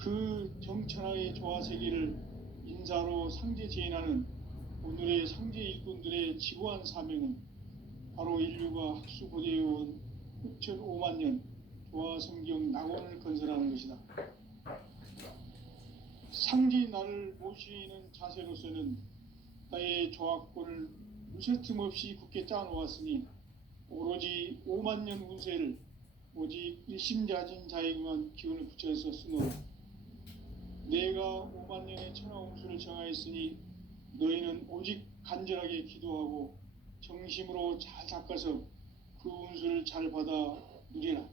그 정천하의 조화세계를 인사로 상제 재현하는 오늘의 상제 일꾼들의 지고한 사명은 바로 인류가 학수고대해온 6,500만 년 조화성경 낙원을 건설하는 것이다. 상제 나를 모시는 자세로서는 나의 조합권을 무쇠틈 없이 굳게 짜놓았으니 오로지 5만 년 운세를 오직 일심자진 자에게만 기운을 붙여서 쓰노라. 내가 5만 년의 천하운수를 정하였으니 너희는 오직 간절하게 기도하고 정심으로 잘 닦아서 그 운수를 잘 받아 누리라.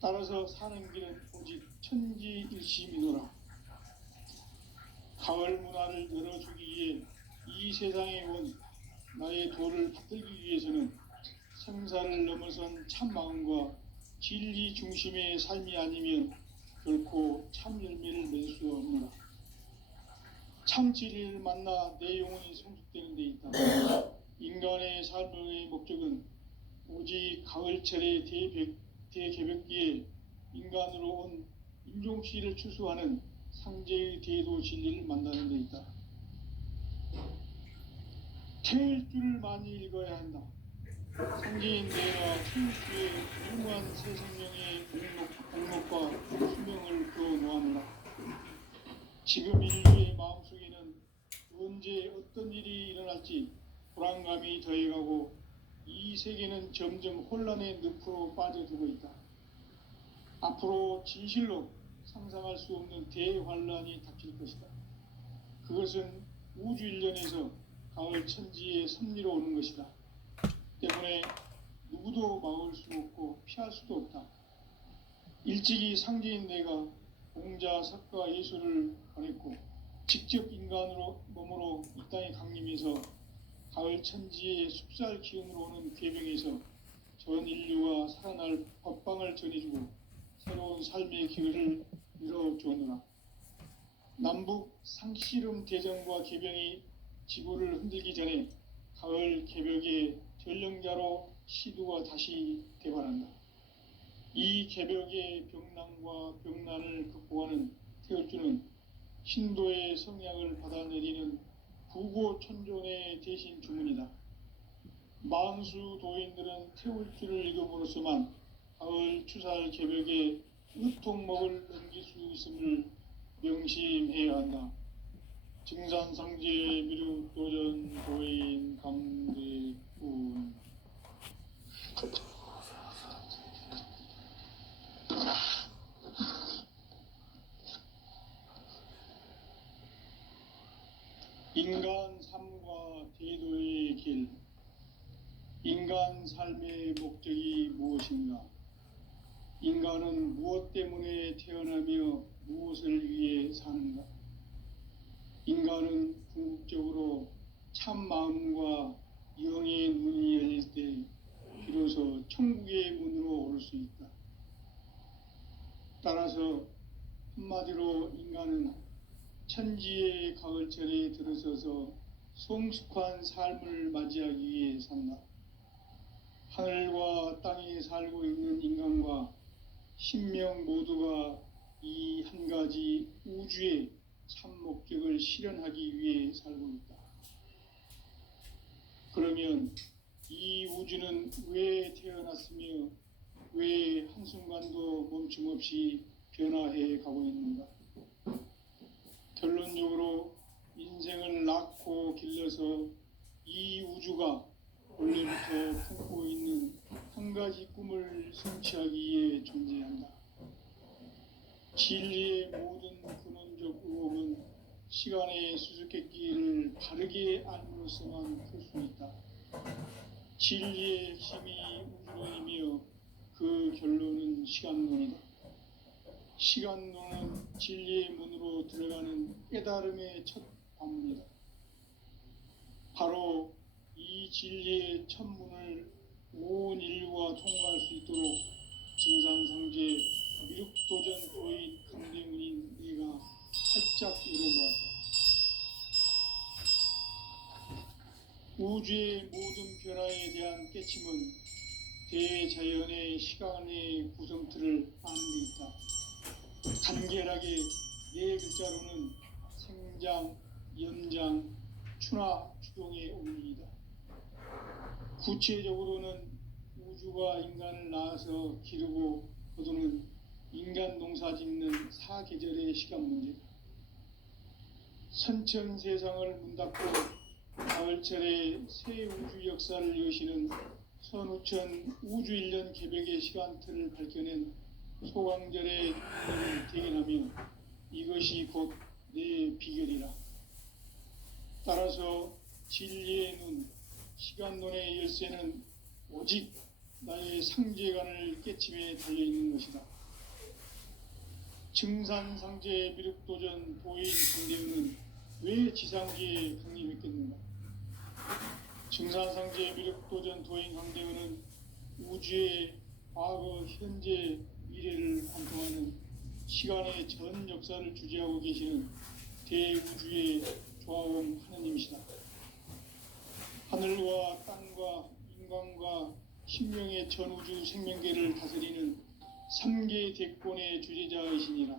따라서 사는 길은 오직 천지일심이노라. 가을 문화를 열어주기 위해 이 세상에 온 나의 도를 받들기 위해서는 생사를 넘어선 참 마음과 진리 중심의 삶이 아니면 결코 참 열매를 맺을 수 없노라. 참 진리를 만나 내 영혼이 성숙되는 데 있다. 인간의 삶의 목적은 오직 가을철의 대개벽기에 인간으로 온 인종시를 추수하는 상제의 대도 진리를 만나는 데 있다. 태일 줄을 많이 읽어야 한다. 상제인 내가 태일주의 유무한 새 생명의 공목과 수명을 그어놓았노라. 지금 인류의 마음속에는 언제 어떤 일이 일어날지 불안감이 더해가고 이 세계는 점점 혼란의 늪으로 빠져들고 있다. 앞으로 진실로 상상할 수 없는 대환란이 닥칠 것이다. 그것은 우주 일련에서 가을 천지의 섭리로 오는 것이다. 때문에 누구도 막을 수 없고 피할 수도 없다. 일찍이 상제인 내가 공자, 석가, 예수를 보냈고 직접 인간으로 몸으로 이 땅에 강림해서 가을 천지의 숲살 기운으로 오는 궤병에서 전 인류가 살아날 법방을 전해주고 새로운 삶의 기회를 열어주었노라. 남북 상씨름 대전과 개병이 지구를 흔들기 전에 가을 개벽의 전령자로 시두가 다시 대발한다. 이 개벽의 병난과 병난을 극복하는 태울주는 신도의 성향을 받아내리는 부고천존의 대신 주문이다. 만수 도인들은 태울주를 읽음으로써만 가을 추살 개벽의 으통목을 넘길 수 있음을 명심해야 한다. 증산상제 미륵도전 도인 감대군. 인간 삶과 대도의 길. 인간 삶의 목적이 무엇인가? 인간은 무엇 때문에 태어나며 무엇을 위해 사는가? 인간은 궁극적으로 참 마음과 영의 문이 열릴 때 비로소 천국의 문으로 오를 수 있다. 따라서 한마디로 인간은 천지의 가을철에 들어서서 성숙한 삶을 맞이하기 위해 산다. 하늘과 땅에 살고 있는 인간과 신명 모두가 이 한 가지 우주의 참 목적을 실현하기 위해 살고 있다. 그러면 이 우주는 왜 태어났으며 왜 한순간도 멈춤없이 변화해 가고 있는가? 결론적으로 인생을 낳고 길러서 이 우주가 원래부터 품고 있는 한 가지 꿈을 성취하기 위해 존재한다. 진리의 모든 근원적 의혹은 시간의 수수께끼를 바르게 알므로써만 풀 수 있다. 진리의 핵심이 우주론이며 그 결론은 시간론이다. 시간론은 진리의 문으로 들어가는 깨달음의 첫 관문이다. 바로 이 진리의 첫 문을 온 인류가 통과할 수 있도록 증산상제 미륵도전 도인 강대문인 내가 활짝 열어놓았다. 우주의 모든 변화에 대한 깨침은 대자연의 시간의 구성틀을 아는 데 있다. 간결하게 네 글자로는 생장, 연장, 추나 추동의 의미이다. 구체적으로는 우주가 인간을 낳아서 기르고 거두는 인간 농사 짓는 사계절의 시간 문제다. 선천 세상을 문 닫고 가을철에 새 우주 역사를 여시는 선우천 우주 1년 개벽의 시간틀을 밝혀낸 소강절의 눈을 대견하며 이것이 곧 내 비결이라. 따라서 진리의 눈, 시간론의 열쇠는 오직 나의 상제관을 깨침에 달려있는 것이다. 증산상제 미륵도전 도인 강대우는 왜 지상계에 강림했겠는가? 증산상제 미륵도전 도인 강대우는 우주의 과거, 현재, 미래를 관통하는 시간의 전 역사를 주재하고 계시는 대우주의 조화원 하느님이시다. 하늘과 땅과 인간과 신명의 전우주 생명계를 다스리는 3계 대권의 주재자이시니라.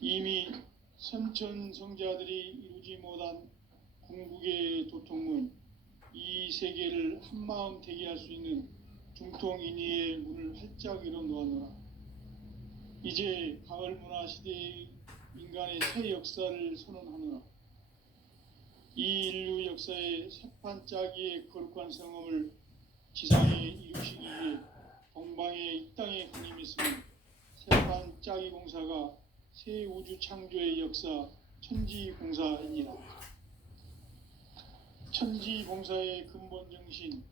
이미 선천 성자들이 이루지 못한 궁극의 도통문, 이 세계를 한마음 되게 할 수 있는 중통인의의 문을 활짝 열어 놓았노라. 이제 가을 문화 시대의 인간의 새 역사를 선언하노라. 이 인류 역사의 새판짜기의 거룩한 성험을 지상에 이루시기 위해 동방의 이 땅에 강림했으면 새판짜기 공사가 새 우주 창조의 역사 천지공사이니라. 천지공사의 근본 정신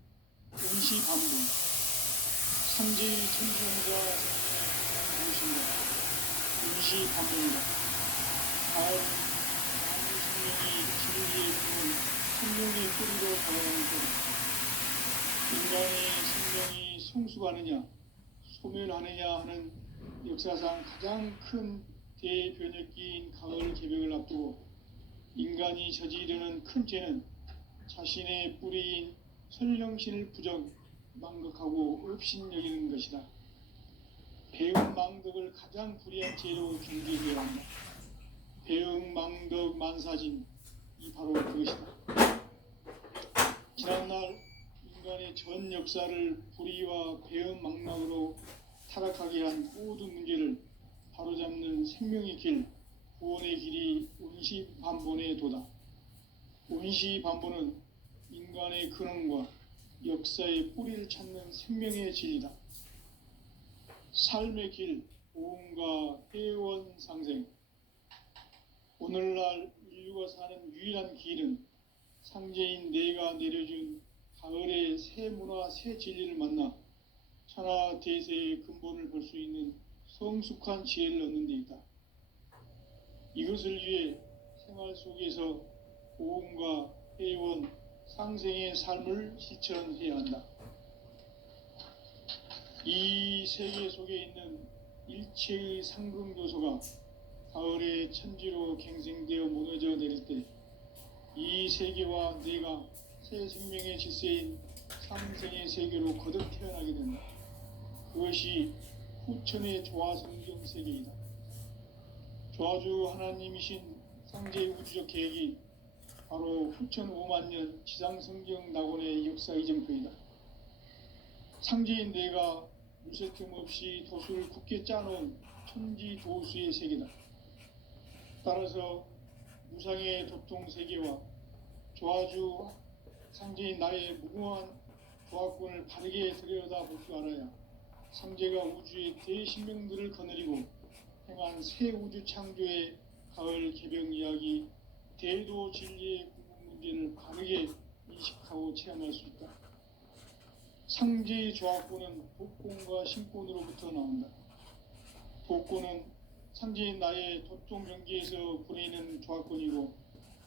응시반분, 상제의 천지공사 무엇인가? 응시반분이다. 가을 생명이 진리의 품은 생명의 뿌리로 다가가는 것, 인간의 생명이 성숙하느냐 소멸하느냐 하는 역사상 가장 큰 대변혁기인 가을 개벽을 앞두고 인간이 저지르는 큰 죄는 자신의 뿌리인 설령신을 부정 망극하고 업신여기는 것이다. 배응 망덕을 가장 불의한 죄로 경계되어야 한다. 배응 망덕 만사진, 이 바로 그것이다. 지난날 인간의 전 역사를 불의와 배응 망락으로 타락하게 한 모든 문제를 바로잡는 생명의 길, 구원의 길이 운시반본의 도다. 운시반본은 인간의 근원과 역사의 뿌리를 찾는 생명의 진리다. 삶의 길, 보험과 회원 상생. 오늘날 인류가 사는 유일한 길은 상제인 내가 내려준 가을의 새 문화, 새 진리를 만나 천하 대세의 근본을 볼 수 있는 성숙한 지혜를 얻는 데 있다. 이것을 위해 생활 속에서 보험과 회원, 상생의 삶을 실천해야 한다. 이 세계 속에 있는 일체의 상승요소가 가을의 천지로 갱생되어 무너져 내릴 때 이 세계와 내가 새 생명의 질서인 상생의 세계로 거듭 태어나게 된다. 그것이 후천의 조화성경 세계이다. 조화주 하나님이신 상제의 우주적 계획이 바로 후천 5만년 지상성경 낙원의 역사 이정표이다. 상제인 내가 물새 틈 없이 도수를 굳게 짜놓은 천지도수의 세계다. 따라서 무상의 도통 세계와 조화주 상제인 나의 무궁한 조화권을 바르게 들여다볼 줄 알아야 상제가 우주의 대신명들을 거느리고 행한 새 우주 창조의 가을 개벽 이야기, 대도 진리의 궁극 문제를 바르게 인식하고 체험할 수 있다. 상제의 조화권은 복권과 신권으로부터 나온다. 복권은 상제인 나의 도통 경계에서 보내는 조화권이고,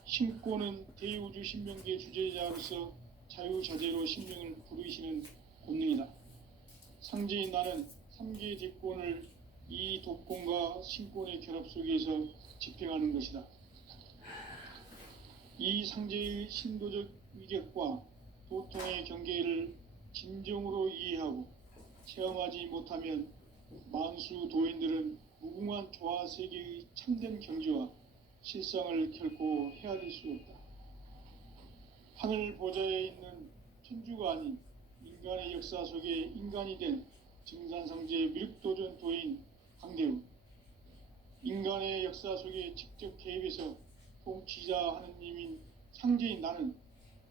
신권은 대우주 신명계 주제자로서 자유자재로 신명을 부르시는 본능이다. 상제인 나는 3계 대권을 이 도권과 신권의 결합 속에서 집행하는 것이다. 이 상제의 신도적 위격과 도통의 경계를 진정으로 이해하고 체험하지 못하면 만수 도인들은 무궁한 조화 세계의 참된 경지와 실상을 결코 헤아릴 수 없다. 하늘 보좌에 있는 천주가 아닌 인간의 역사 속에 인간이 된 증산성제 미륵도전 도인 강대우, 인간의 역사 속에 직접 개입해서 통치자 하느님인 상제인 나는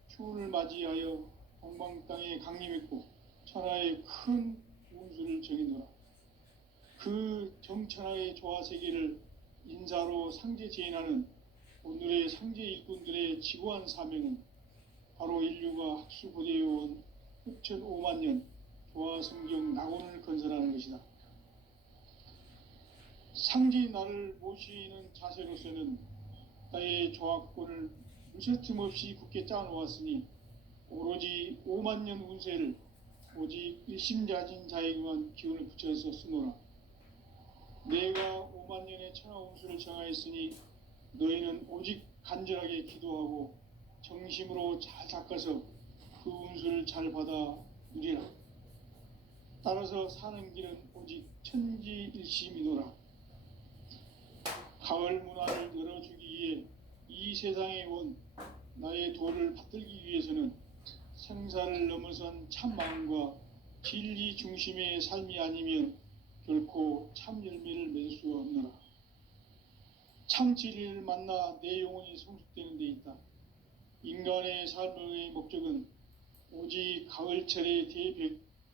추운을 맞이하여 동방 땅에 강림했고 천하의 큰 운수를 정해노라. 그 정천하의 조화세계를 인사로 상제 제인하는 오늘의 상제 일꾼들의 지고한 사명은 바로 인류가 학수고대해온 6,500만 년 조화성경 낙원을 건설하는 것이다. 상제인 나를 모시는 자세로서는 나의 조화권을 무쇠틈 없이 굳게 짜놓았으니 오로지 5만 년 운세를 오직 일심자진 자에게만 기운을 붙여서 쓰노라. 내가 5만 년의 천하 운수를 정하였으니 너희는 오직 간절하게 기도하고 정심으로 잘 닦아서 그 운수를 잘 받아 누리라. 따라서 사는 길은 오직 천지일심이노라. 가을 문화를 열어주기 위해 이 세상에 온 나의 도를 받들기 위해서는 생사를 넘어선 참 마음과 진리 중심의 삶이 아니면 결코 참 열매를 맺을 수 없노라. 참 진리를 만나 내 영혼이 성숙되는 데 있다. 인간의 삶의 목적은 오직 가을철의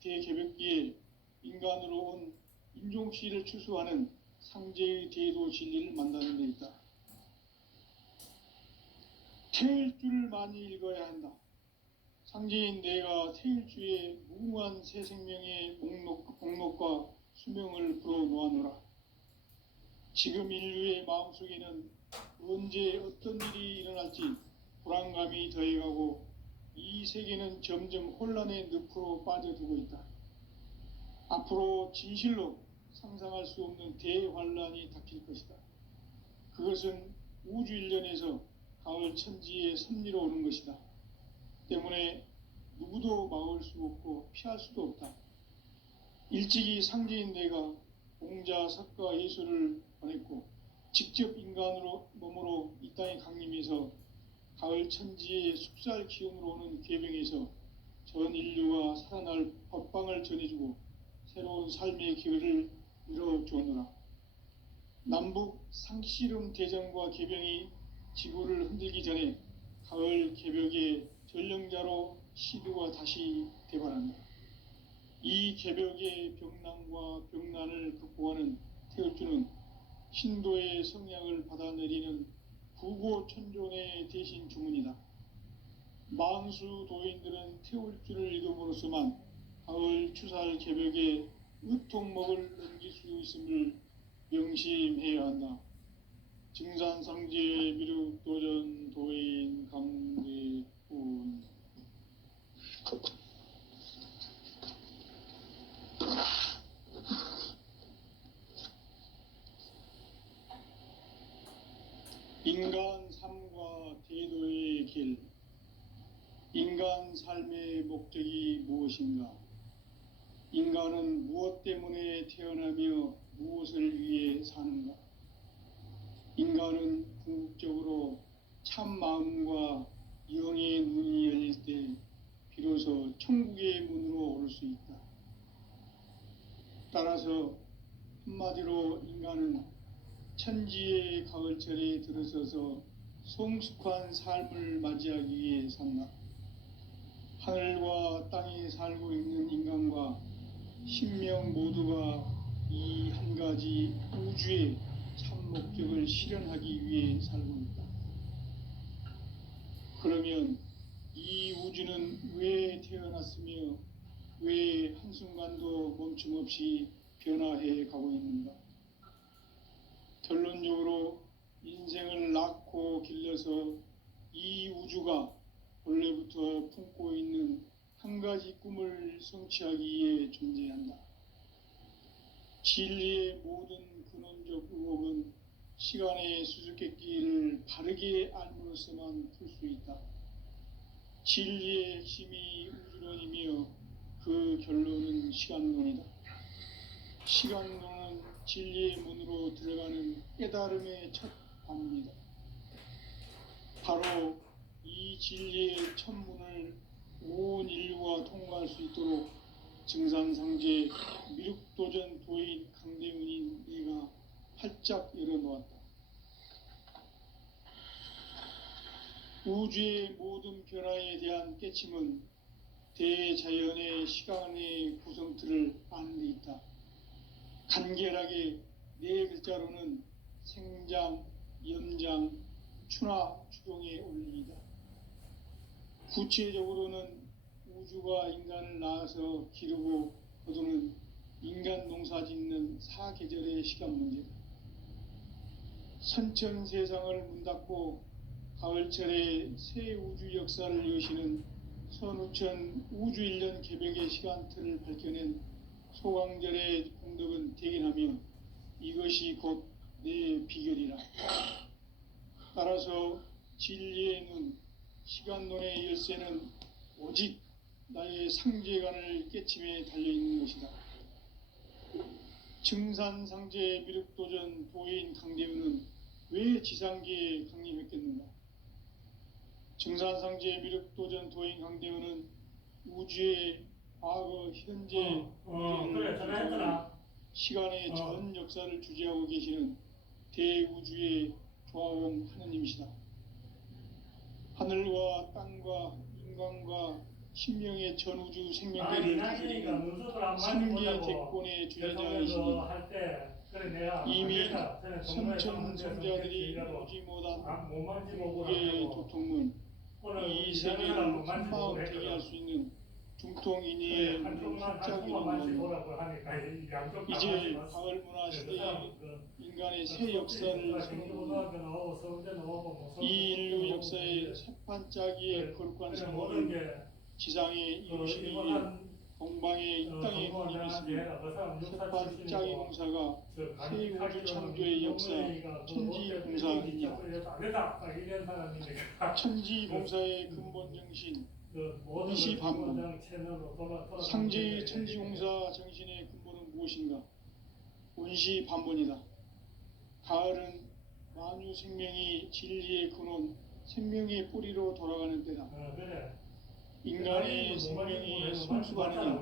대개벽기에 인간으로 온 인종씨를 추수하는 상제의 대도 진리를 만나는 데 있다. 태일주를 많이 읽어야 한다. 상제인 내가 태일주의 무궁한 새 생명의 목록과 수명을 불어놓아노라. 지금 인류의 마음속에는 언제 어떤 일이 일어날지 불안감이 더해가고 이 세계는 점점 혼란의 늪으로 빠져들고 있다. 앞으로 진실로 상상할 수 없는 대환란이 닥칠 것이다. 그것은 우주 일련에서 가을 천지의 섭리로 오는 것이다. 때문에 누구도 막을 수 없고 피할 수도 없다. 일찍이 상제인 내가 공자, 석가, 예수를 보냈고 직접 인간으로 몸으로 이 땅에 강림해서 가을 천지의 숲살 기운으로 오는 계병에서 전 인류가 살아날 법방을 전해주고 새로운 삶의 길을 이뤄주노라. 남북 상씨름 대전과 계병이 지구를 흔들기 전에 가을 개벽의 전령자로 시두가 다시 대발한다. 이 개벽의 병난과 병난을 극복하는 태울주는 신도의 성량을 받아내리는 구고천존의 대신 주문이다. 만수 도인들은 태울주를 읽음으로써만 가을 추살 개벽의 의통목을 넘길 수 있음을 명심해야 한다. 증산상제 미륵도전 도인 강대훈. 인간 삶과 대도의 길. 인간 삶의 목적이 무엇인가? 인간은 무엇 때문에 태어나며 무엇을 위해 사는가? 인간은 궁극적으로 참 마음과 영의 눈이 열릴 때 비로소 천국의 문으로 오를 수 있다. 따라서 한마디로 인간은 천지의 가을철에 들어서서 성숙한 삶을 맞이하기 위해 산다. 하늘과 땅에 살고 있는 인간과 신명 모두가 이 한 가지 우주의 참 목적을 실현하기 위해 살고 있다. 그러면 이 우주는 왜 태어났으며 왜 한순간도 멈춤 없이 변화해 가고 있는가? 결론적으로 인생을 낳고 길러서 이 우주가 원래부터 품고 있는 한 가지 꿈을 성취하기 위해 존재한다. 진리의 모든 근원적 의혹은 시간의 수수께끼를 바르게 알므로써만 풀 수 있다. 진리의 핵심이 우주론이며 그 결론은 시간론이다. 시간론은 진리의 문으로 들어가는 깨달음의 첫 관문이다. 바로 이 진리의 첫 문을 온 인류가 통과할 수 있도록 증산상제 미륵도전 도인 강대문인 네가 활짝 열어놓았다. 우주의 모든 변화에 대한 깨침은 대자연의 시간의 구성틀을 아는 데 있다. 간결하게 네 글자로는 생장, 연장, 추나 추동의 원리이다. 구체적으로는 우주가 인간을 낳아서 기르고 거두는 인간 농사 짓는 사계절의 시간 문제다. 선천 세상을 문 닫고 가을철에 새 우주 역사를 여시는 선우천 우주일년 개벽의 시간틀을 밝혀낸 소강절의 공덕은 대견하며 이것이 곧 내 비결이라. 따라서 진리의 눈, 시간론의 열쇠는 오직 나의 상제관을 깨침에 달려있는 것이다. 증산상제 미륵도전 도인 강대우는 왜 지상계에 강림했겠는가? 증산상제 미륵도전 도인 강대우는 우주의 과거, 현재, 시간의 전 역사를 주재하고 계시는 대우주의 조화원 하느님이시다. 하늘과 땅과 인간과 신명의 전우주 생명계를 다스리는 삼계 대권의 주제자이시니 이미 선천 성자들이 오지 못한 국의 도통문, 이 세계를 한마음 되게 할 수 있는 중통인의의 합작이라는 이제 가을 문화 시대의 인간의 새 역사를 선언하는 이 인류 역사의 새판짜기의 거룩한 선언은 지상의 임신이 동방의 이 땅의 흐름이 있으며 새판짜기 공사가 새 우주 창조의 역사 천지 공사입니다. 천지 공사의 근본 정신 온시 반문, 상제의 천지공사 정신의 근본은 무엇인가? 온시 반문이다. 가을은 만유 생명이 진리의 근원, 생명의 뿌리로 돌아가는 때다. 인간의 생명이 성숙하느냐,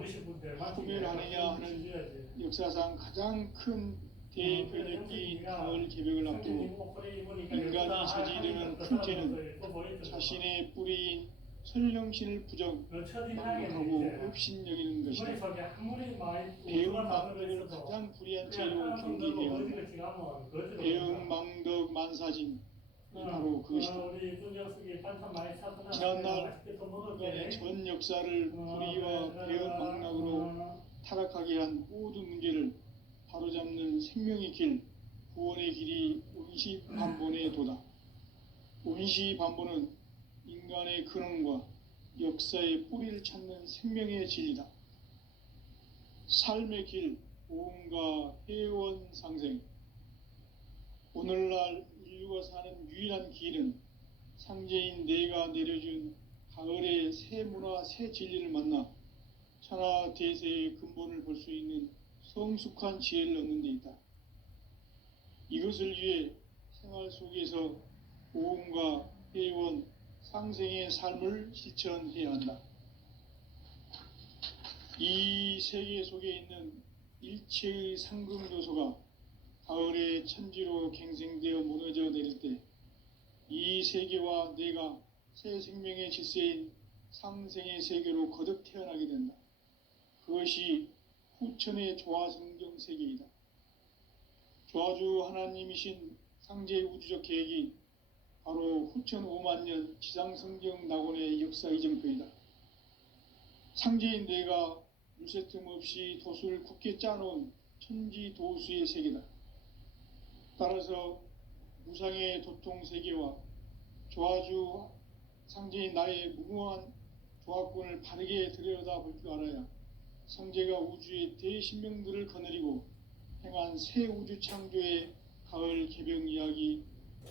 소멸하느냐 하는 역사상 가장 큰 대변혁기 가을 개벽을 앞두고 인간이 저지르는 큰 죄는 자신의 뿌리인 설령신을 부정하고 업신여기는 것이다. 대응망덕을 가장 불의한 죄로 경계해야 한다. 대응망덕 만사진 바로 그것이다. 지난날 인간의 전 역사를 불의와 대응망락으로 타락하게 한 모든 문제를 바로잡는 생명의 길, 구원의 길이 온시반본의 도다. 온시반본은 인간의 근원과 역사의 뿌리를 찾는 생명의 진리다. 삶의 길, 보험과 회원 상생. 오늘날 인류가 사는 유일한 길은 상제인 내가 내려준 가을의 새 문화, 새 진리를 만나 천하 대세의 근본을 볼 수 있는 성숙한 지혜를 얻는 데 있다. 이것을 위해 생활 속에서 보험과 회원, 상생의 삶을 실천해야 한다. 이 세계 속에 있는 일체의 상금 요소가 가을의 천지로 갱생되어 무너져 내릴 때 이 세계와 내가 새 생명의 질서인 상생의 세계로 거듭 태어나게 된다. 그것이 후천의 조화성경 세계이다. 조화주 하나님이신 상제의 우주적 계획이 바로 후천 5만년 지상성경 낙원의 역사 이정표이다. 상제인 내가 유세틈 없이 도수를 굳게 짜놓은 천지 도수의 세계다. 따라서 무상의 도통 세계와 조화주 상제인 나의 무궁한 조화권을 바르게 들여다볼 줄 알아야 상제가 우주의 대신명들을 거느리고 행한 새 우주 창조의 가을 개병 이야기,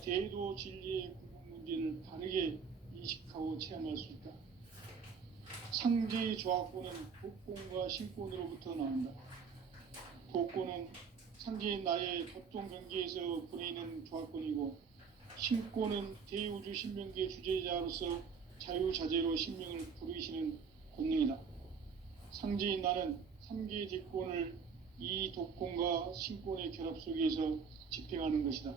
대도 진리의 궁극 문제를 바르게 인식하고 체험할 수 있다. 상제의 조화권은 복권과 신권으로부터 나온다. 독고는 상제인 나의 도통 경계에서 보내는 조합권이고, 신고는 대우주 신명기의 주제자로서 자유자재로 신명을 부르시는 권능이다. 상제인 나는 3개의 뒷권을 이 독권과 신권의 결합 속에서 집행하는 것이다.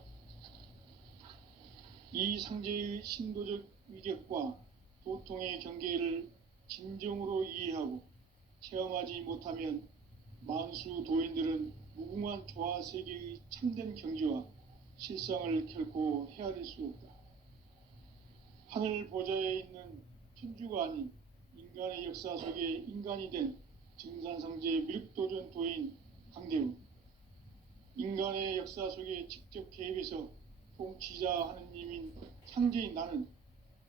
이 상제의 신도적 위격과 도통의 경계를 진정으로 이해하고 체험하지 못하면 만수 도인들은 무궁한 조화 세계의 참된 경지와 실상을 결코 헤아릴 수 없다. 하늘 보좌에 있는 천주가 아닌 인간의 역사 속에 인간이 된 증산상제 미륵도전 도인 강대우, 인간의 역사 속에 직접 개입해서 통치자 하느님인 상제인 나는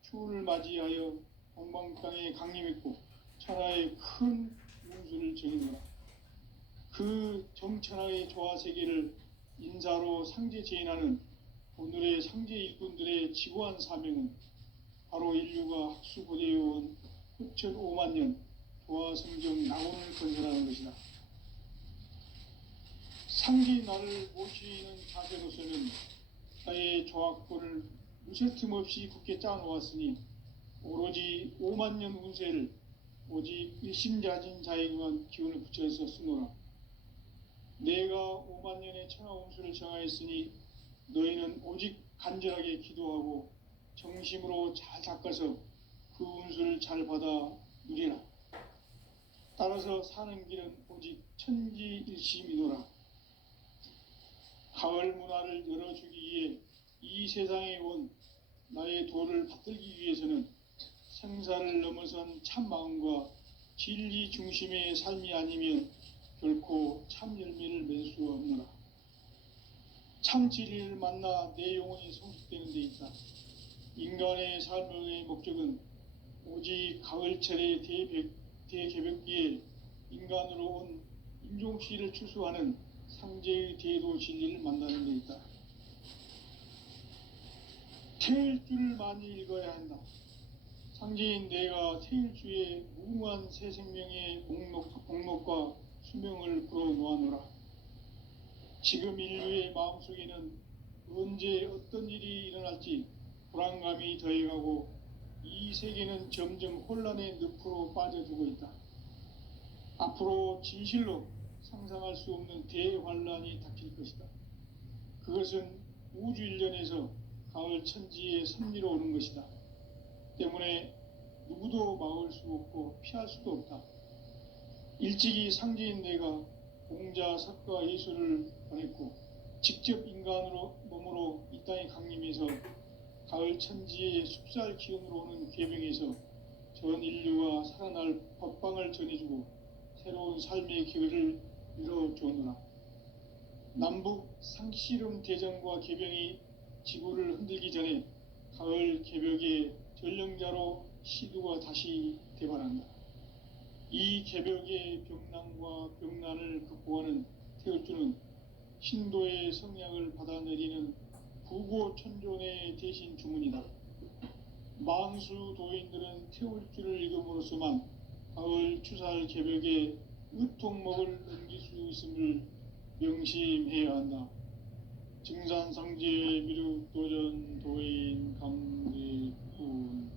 추운을 맞이하여 동방땅에 강림했고 천하의 큰 운수를 정의노라. 그 정천하의 조화세계를 인사로 상제 제인하는 오늘의 상제 일꾼들의 지고한 사명은 바로 인류가 학수고대해온 후천 5만 년 조화성경 낙원을 건설하는 것이다. 상제인 나를 모시는 자세로서는 나의 조합권을 무쇠틈 없이 굳게 짜놓았으니 오로지 5만 년 운세를 오직 일심자진 자에게만 기운을 붙여서 쓰노라. 내가 5만 년의 천하 운수를 정하였으니 너희는 오직 간절하게 기도하고 정심으로 잘 닦아서 그 운수를 잘 받아 누리라. 따라서 사는 길은 오직 천지일심이노라. 가을 문화를 열어주기 위해 이 세상에 온 나의 도를 받들기 위해서는 생사를 넘어선 참 마음과 진리 중심의 삶이 아니면 결코 참 열매를 맺을 수 없노라. 참 진리를 만나 내 영혼이 성숙되는 데 있다. 인간의 삶의 목적은 오직 가을철의 대개벽기에 인간으로 온 인종시를 추수하는 상제의 대도 진리를 만나는 데 있다. 태일주를 많이 읽어야 한다. 상제인 내가 태일주의 무궁한 새 생명의 목록과 수명을 불어놓아노라. 지금 인류의 마음속에는 언제 어떤 일이 일어날지 불안감이 더해가고 이 세계는 점점 혼란의 늪으로 빠져들고 있다. 앞으로 진실로 상상할 수 없는 대환란이 닥칠 것이다. 그것은 우주 일련에서 가을 천지의 섭리로 오는 것이다. 때문에 누구도 막을 수 없고 피할 수도 없다. 일찍이 상제인 내가 공자, 석가, 예수를 보냈고 직접 인간으로 몸으로 이 땅에 강림해서 가을 천지의 숲살 기운으로 오는 계명에서 전 인류가 살아날 법방을 전해주고 새로운 삶의 기회를 이뤄주었노라. 남북 상씨름 대전과 개병이 지구를 흔들기 전에 가을 개벽의 전령자로 시두가 다시 대발한다. 이 개벽의 병난과 병난을 극복하는 태울주는 신도의 성약을 받아내리는 부고천존의 대신 주문이다. 만수 도인들은 태울주를 읽음으로써만 가을 추살 개벽에 의통목을 넘길 수 있음을 명심해야 한다. 증산상제 미륵도전 도인 강대훈.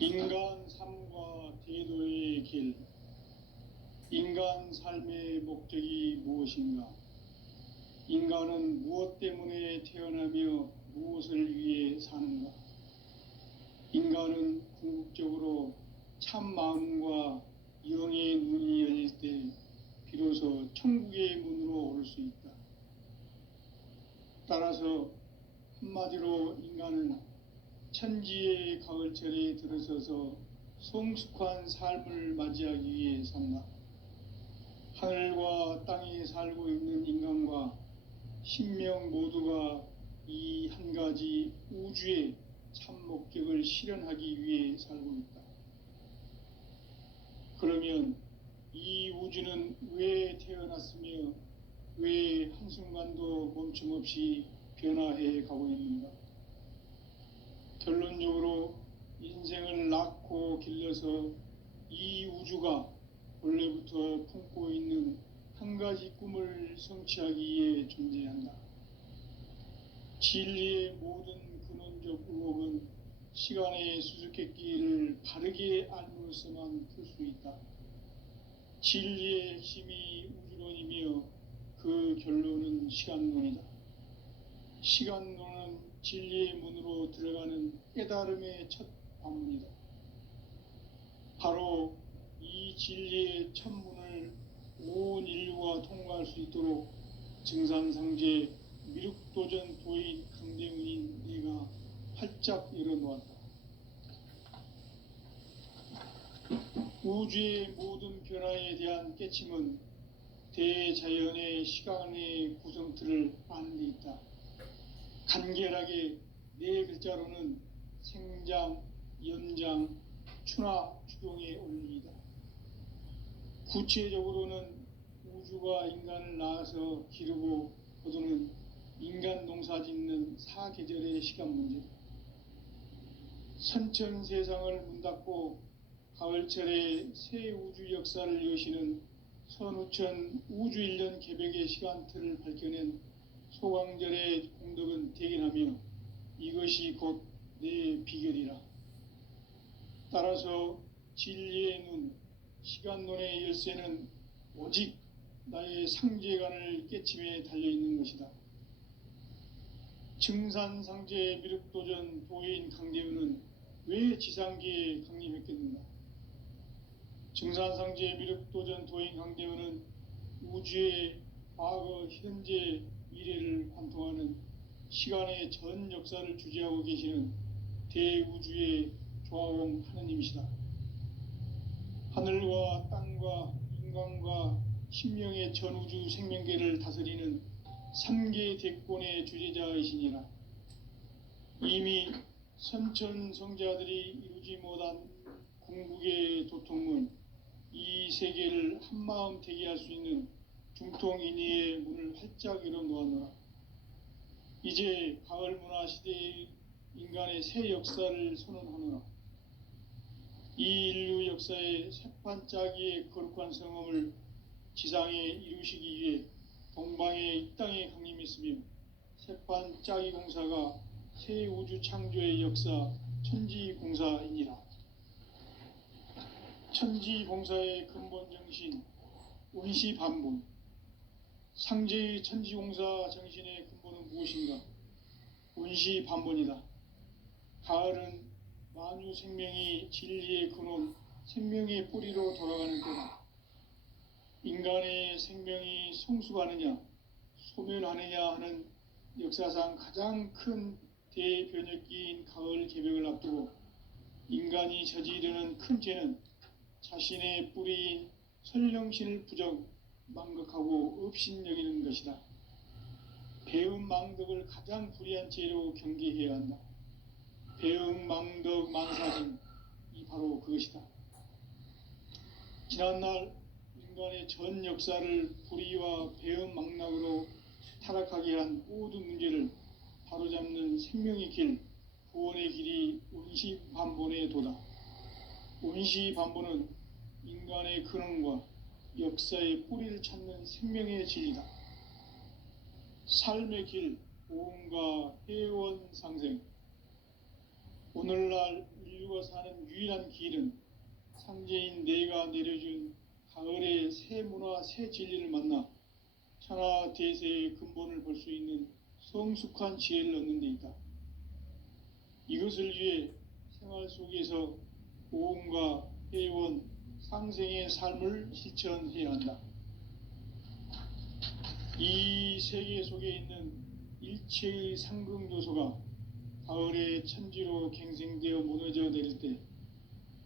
인간 삶과 대도의 길. 인간 삶의 목적이 무엇인가? 인간은 무엇 때문에 태어나며 무엇을 위해 사는가? 인간은 궁극적으로 참 마음과 영의 눈이 열릴 때 비로소 천국의 문으로 오를 수 있다. 따라서 한마디로 인간은 천지의 가을철에 들어서서 성숙한 삶을 맞이하기 위해 산다. 하늘과 땅에 살고 있는 인간과 신명 모두가 이 한 가지 우주의 참 목적을 실현하기 위해 살고 있다. 그러면 이 우주는 왜 태어났으며 왜 한순간도 멈춤없이 변화해 가고 있는가? 결론적으로 인생을 낳고 길러서 이 우주가 원래부터 품고 있는 한 가지 꿈을 성취하기 위해 존재한다. 진리의 모든 근원적 의혹은 시간의 수수께끼를 바르게 알므로서만 풀 수 있다. 진리의 핵심이 우주론이며 그 결론은 시간론이다. 시간론은 진리의 문으로 들어가는 깨달음의 첫 관문이다. 바로 이 진리의 첫 문을 온 인류가 통과할 수 있도록 증산상제 미륵도전 도인 강대문인 네가 활짝 열어놓았다. 우주의 모든 변화에 대한 깨침은 대자연의 시간의 구성틀을 아는 데 있다. 간결하게 네 글자로는 생장, 연장, 추나 추동의 원리이다. 구체적으로는 우주가 인간을 낳아서 기르고 거두는 인간 농사 짓는 사계절의 시간 문제다. 선천 세상을 문 닫고 가을철에 새 우주 역사를 여시는 선우천 우주 1년 개백의 시간틀을 밝혀낸 소강절의 공덕은 대견하며 이것이 곧 내 비결이라. 따라서 진리의 눈, 시간론의 열쇠는 오직 나의 상제관을 깨침에 달려있는 것이다. 증산상제 미륵도전 도인 강대우는 왜 지상계에 강림했겠는가? 증산상제 미륵도전 도인 강대우는 우주의 과거, 현재, 미래를 관통하는 시간의 전 역사를 주재하고 계시는 대우주의 조화원 하느님이시다. 하늘과 땅과 인간과 신명의 전우주 생명계를 다스리는 3계 대권의 주재자이시니라. 이미 선천성자들이 이루지 못한 궁극의 도통문, 이 세계를 한마음 되게 할 수 있는 중통인의의 문을 활짝 열어놓았노라. 이제 가을 문화 시대의 인간의 새 역사를 선언하노라. 이 인류 역사의 새판짜기의 거룩한 성험을 지상에 이루시기 위해 동방의 이 땅에 강림했으며 새판짜기 공사가 새 우주 창조의 역사 천지공사이니라. 천지공사의 근본 정신 원시반본, 상제의 천지공사 정신의 근본은 무엇인가? 원시반본이다. 가을은 만유 생명이 진리의 근원, 생명의 뿌리로 돌아가는 때다. 인간의 생명이 성숙하느냐, 소멸하느냐 하는 역사상 가장 큰 대변혁기인 가을 개벽을 앞두고 인간이 저지르는 큰 죄는 자신의 뿌리인 설령신을 부정, 망각하고 업신여기는 것이다. 배음 망덕을 가장 불의한 죄로 경계해야 한다. 배음 망덕 만사진, 이 바로 그것이다. 지난날 인간의 전 역사를 불의와 배음 망락으로 타락하게 한 모든 문제를 바로잡는 생명의 길, 구원의 길이 원시반본의 도다. 원시반본은 인간의 근원과 역사의 뿌리를 찾는 생명의 진리다. 삶의 길, 보험과 회원 상생. 오늘날 인류가 사는 유일한 길은 상제인 내가 내려준 가을의 새 문화, 새 진리를 만나 천하 대세의 근본을 볼 수 있는 성숙한 지혜를 얻는 데 있다. 이것을 위해 생활 속에서 보험과 회원, 상생의 삶을 실천해야 한다. 이 세계 속에 있는 일체의 상극 요소가 가을의 천지로 갱생되어 무너져 내릴 때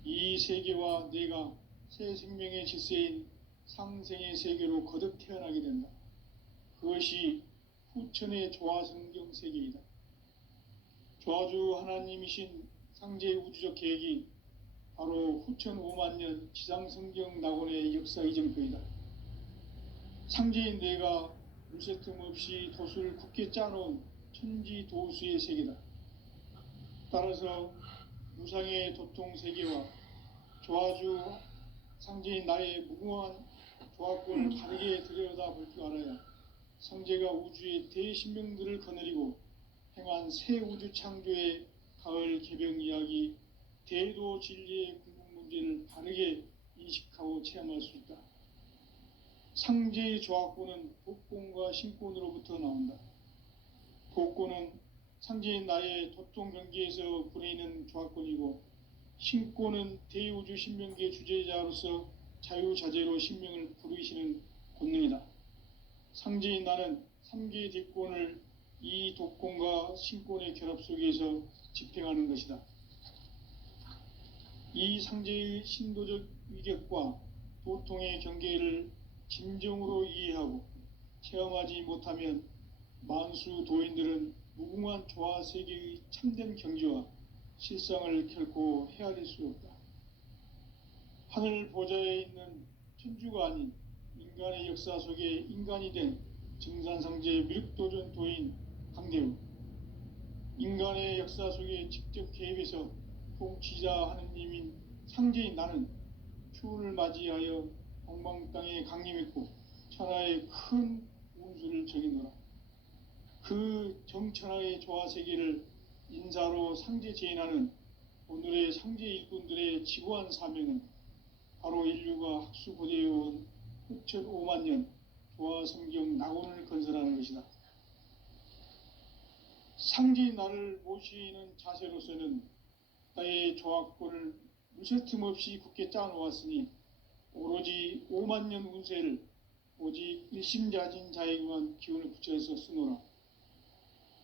이 세계와 내가 새 생명의 질서인 상생의 세계로 거듭 태어나게 된다. 그것이 후천의 조화성경 세계이다. 조화주 하나님이신 상제 우주적 계획이 바로 후천 5만 년 지상성경 낙원의 역사 이정표이다. 상제인 내가 물새 틈 없이 도수를 굳게 짜놓은 천지 도수의 세계다. 따라서 무상의 도통 세계와 조화주 상제인 나의 무궁한 조합권을 바르게 들여다볼 줄 알아야 성제가 우주의 대신명들을 거느리고 행한 새 우주 창조의 가을 개병 이야기, 대도 진리의 궁극 문제를 바르게 인식하고 체험할 수 있다. 상제의 조합권은 복권과 신권으로부터 나온다. 복권은 상제인 나의 도통 경계에서 부리는 조합권이고, 신권은 대우주 신명계 주제자로서 자유자재로 신명을 부르시는 권능이다. 상제인 나는 3개의 대권을 이 독권과 신권의 결합 속에서 집행하는 것이다. 이 상제의 신도적 위격과 도통의 경계를 진정으로 이해하고 체험하지 못하면 만수 도인들은 무궁한 조화 세계의 참된 경지와 실상을 결코 헤아릴 수 없다. 하늘 보좌에 있는 천주가 아닌 인간의 역사 속에 인간이 된 증산상제 미륵도전 도인 강대우, 인간의 역사 속에 직접 개입해서 통치자 하느님인 상제인 나는 추운을 맞이하여 동방 땅에 강림했고 천하의 큰 운수를 정해노라. 그 정천하의 조화세계를 인사로 상제 제인하는 오늘의 상제 일꾼들의 지고한 사명은 바로 인류가 학수고대해온 후천 5만 년 조화성경 낙원을 건설하는 것이다. 상제인 나를 모시는 자세로서는 나의 조합권을 무쇠틈 없이 굳게 짜놓았으니 오로지 5만 년 운세를 오직 일심자진 자에게만 기운을 붙여서 쓰노라.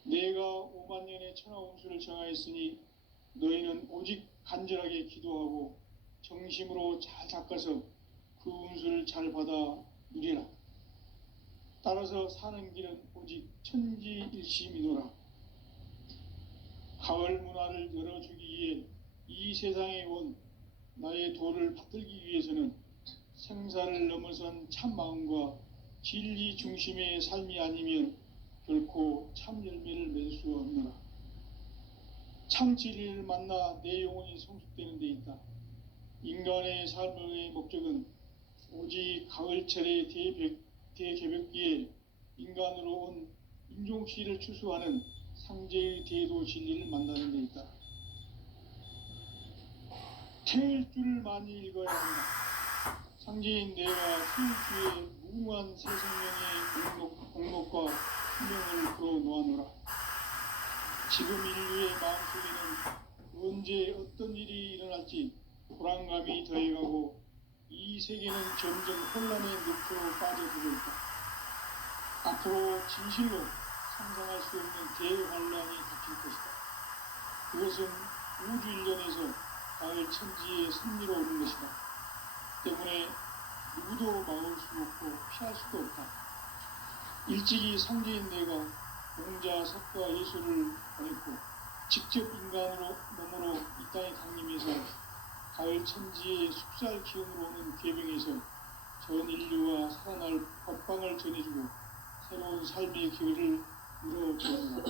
내가 5만 년의 천하 운수를 정하였으니 너희는 오직 간절하게 기도하고 정심으로 잘 닦아서 그 운수를 잘 받아 누리라. 따라서 사는 길은 오직 천지일심이노라. 가을 문화를 열어주기 위해 이 세상에 온 나의 도를 받들기 위해서는 생사를 넘어선 참 마음과 진리 중심의 삶이 아니면 결코 참 열매를 맺을 수 없노라. 참 진리를 만나 내 영혼이 성숙되는 데 있다. 인간의 삶의 목적은 오직 가을철의 대개벽기에 인간으로 온 인종씨를 추수하는 상제의 대도 진리를 만나는 데 있다. 태일 줄을 많이 읽어야 한다. 상제인 내가 태일주의 무궁한 새 생명의 공목과 희명을 불어놓아노라. 지금 인류의 마음속에는 언제 어떤 일이 일어날지 불안감이 더해가고 이 세계는 점점 혼란의 늪으로 빠져들고 있다. 앞으로 진실로 상상할 수 없는 대환란이 닥칠 것이다. 그것은 우주 일련에서 가을 천지에 승리로 오는 것이다. 때문에 누구도 막을 수 없고 피할 수도 없다. 일찍이 상제인 내가 공자, 석가, 예수를 보냈고 직접 인간으로 몸으로 이 땅에 강림해서 가을 천지의 숙살 기운으로 오는 계명에서 전 인류와 살아날 법방을 전해주고 새로운 삶의 기회를 이뤄주었노라.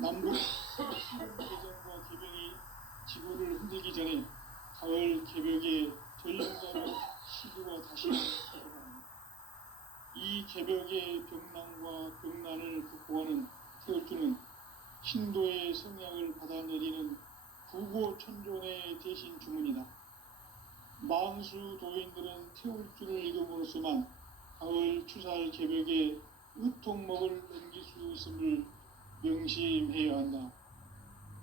남북 개정과 개병이 지구를 흔들기 전에 가을 개벽의 전륜가로 시도가 다시 시작합니다. 이 개벽의 병난과 병난을 극복하는 태울주는 신도의 성향을 받아내리는 부고천존의 대신 주문이다. 만수 도인들은 태울주를 읽음으로써만 가을 추살 개벽에 의통목을 넘길 수 있음을 명심해야 한다.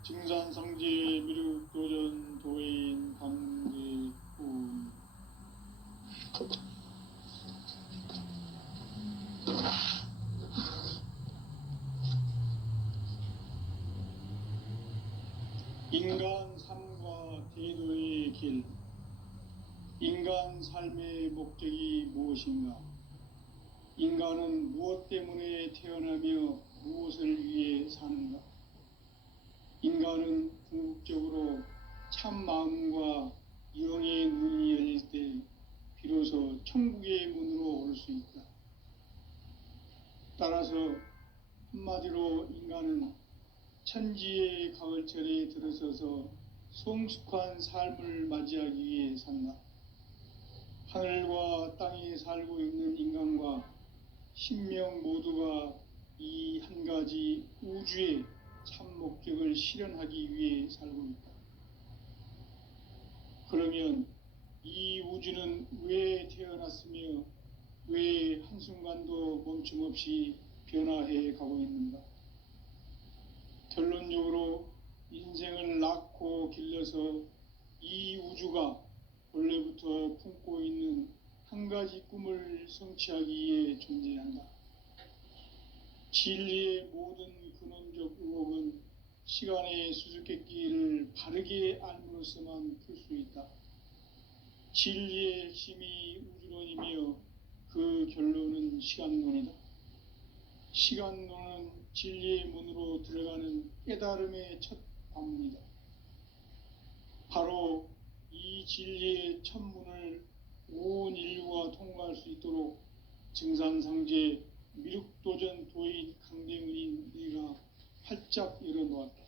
증산상제 미륵도전 도인 강대훈. 인간 삶과 대도의 길. 인간 삶의 목적이 무엇인가? 인간은 무엇 때문에 태어나며 무엇을 위해 사는가? 인간은 궁극적으로 참 마음과 영의 눈이 열릴 때 비로소 천국의 문으로 올 수 있다. 따라서 한마디로 인간은 천지의 가을철에 들어서서 성숙한 삶을 맞이하기 위해 산다. 하늘과 땅에 살고 있는 인간과 신명 모두가 이 한 가지 우주의 참 목적을 실현하기 위해 살고 있다. 그러면 이 우주는 왜 태어났으며 왜 한순간도 멈춤 없이 변화해 가고 있는가? 결론적으로 인생을 낳고 길러서 이 우주가 원래부터 품고 있는 한 가지 꿈을 성취하기 위해 존재한다. 진리의 모든 근원적 의혹은 시간의 수수께끼를 바르게 알므로써만 풀 수 있다. 진리의 핵심이 우주론이며 그 결론은 시간론이다. 시간론은 진리의 문으로 들어가는 깨달음의 첫 관문이다. 바로 이 진리의 첫 문을 온 인류가 통과할 수 있도록 증산상제 미륵도전 도인 강대문인 네가 활짝 열어놓았다.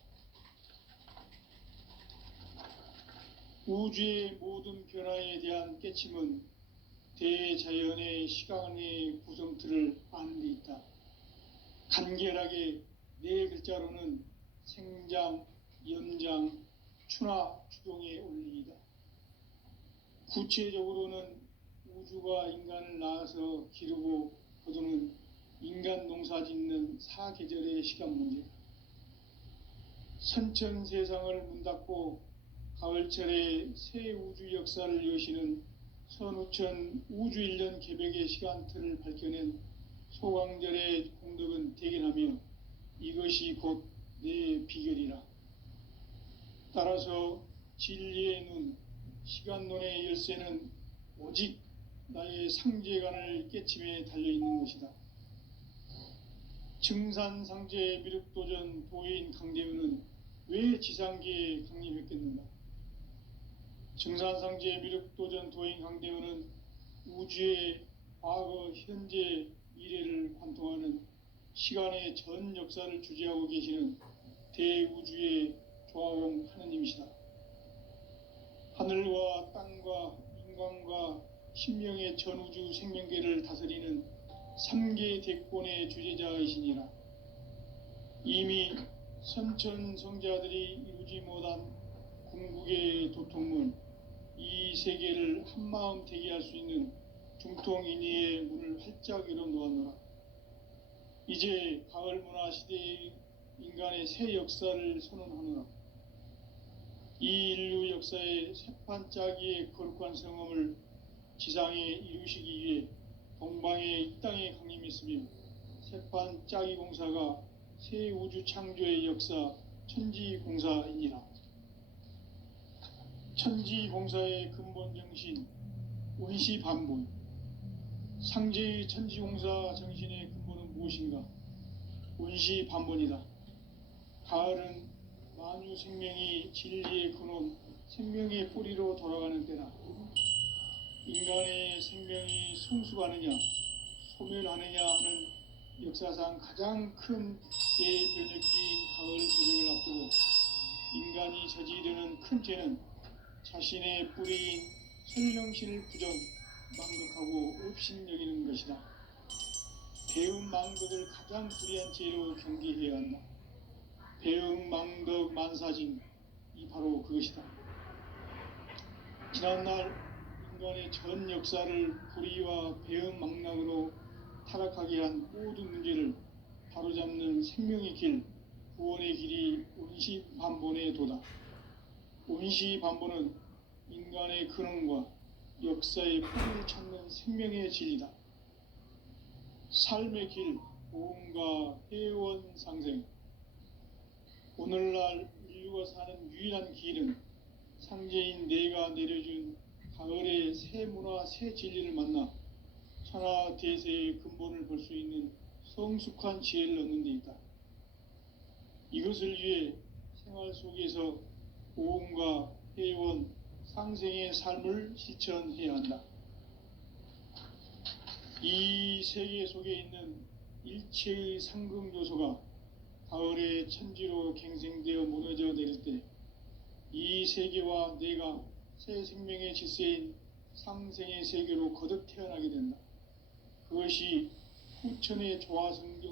우주의 모든 변화에 대한 깨침은 대자연의 시간의 구성틀을 아는 데 있다. 간결하게 네 글자로는 생장, 연장, 추나 추동의 원리이다. 구체적으로는 우주가 인간을 낳아서 기르고 거두는 인간 농사 짓는 사계절의 시간 문제, 선천 세상을 문 닫고 가을철에 새 우주 역사를 여시는 선우천 우주 1년 개백의 시간틀을 밝혀낸 소강절의 공덕은 대견하며 이것이 곧 내 비결이라. 따라서 진리의 눈, 시간론의 열쇠는 오직 나의 상제관을 깨침에 달려있는 것이다. 증산상제 미륵도전 도인 강대문은 왜 지상계에 강림했겠는가? 증산상제 미륵도전 도인 강대문은 우주의 과거, 현재, 미래를 관통하는 시간의 전 역사를 주재하고 계시는 대우주의 조화원 하느님이시다. 하늘과 땅과 인간과 신명의 전우주 생명계를 다스리는 3계 대권의 주재자이시니라. 이미 선천 성자들이 이루지 못한 궁극의 도통문, 이 세계를 한마음 되게 할 수 있는 중통인의의 문을 활짝 열어놓았노라. 이제 가을 문화 시대의 인간의 새 역사를 선언하노라. 이 인류 역사의 새판짜기의 거룩한 성험을 지상에 이루시기 위해 동방의 이 땅에 강림했으며 새판짜기 공사가 새 우주 창조의 역사 천지공사이니라. 천지공사의 근본 정신 원시반본, 상제의 천지공사 정신의 근본은 무엇인가? 원시반본이다. 가을은 만유 생명이 진리의 근원, 생명의 뿌리로 돌아가는 때다. 인간의 생명이 성숙하느냐, 소멸하느냐 하는 역사상 가장 큰 대변혁기인 가을 개벽을 앞두고 인간이 저지르는 큰 죄는 자신의 뿌리인 설령신을 부정, 망극하고 업신여기는 것이다. 배음 망덕을 가장 불의한 죄로 경계해야 한다. 배음 망덕 만사진, 이 바로 그것이다. 지난날 인간의 전 역사를 불의와 배음 망락으로 타락하게 한 모든 문제를 바로잡는 생명의 길, 구원의 길이 원시반본의 도다. 원시반본은 인간의 근원과 역사의 뿌리를 찾는 생명의 진리다. 삶의 길, 보험과 회원 상생. 오늘날 인류가 사는 유일한 길은 상제인 내가 내려준 가을의 새 문화, 새 진리를 만나 천하 대세의 근본을 볼 수 있는 성숙한 지혜를 얻는 데 있다. 이것을 위해 생활 속에서 보험과 회원, 상생의 삶을 실천해야 한다. 이 세계 속에 있는 일체의 상금 요소가 가을의 천지로 갱생되어 무너져 내릴 때 이 세계와 내가 새 생명의 질서인 상생의 세계로 거듭 태어나게 된다. 그것이 후천의 조화성경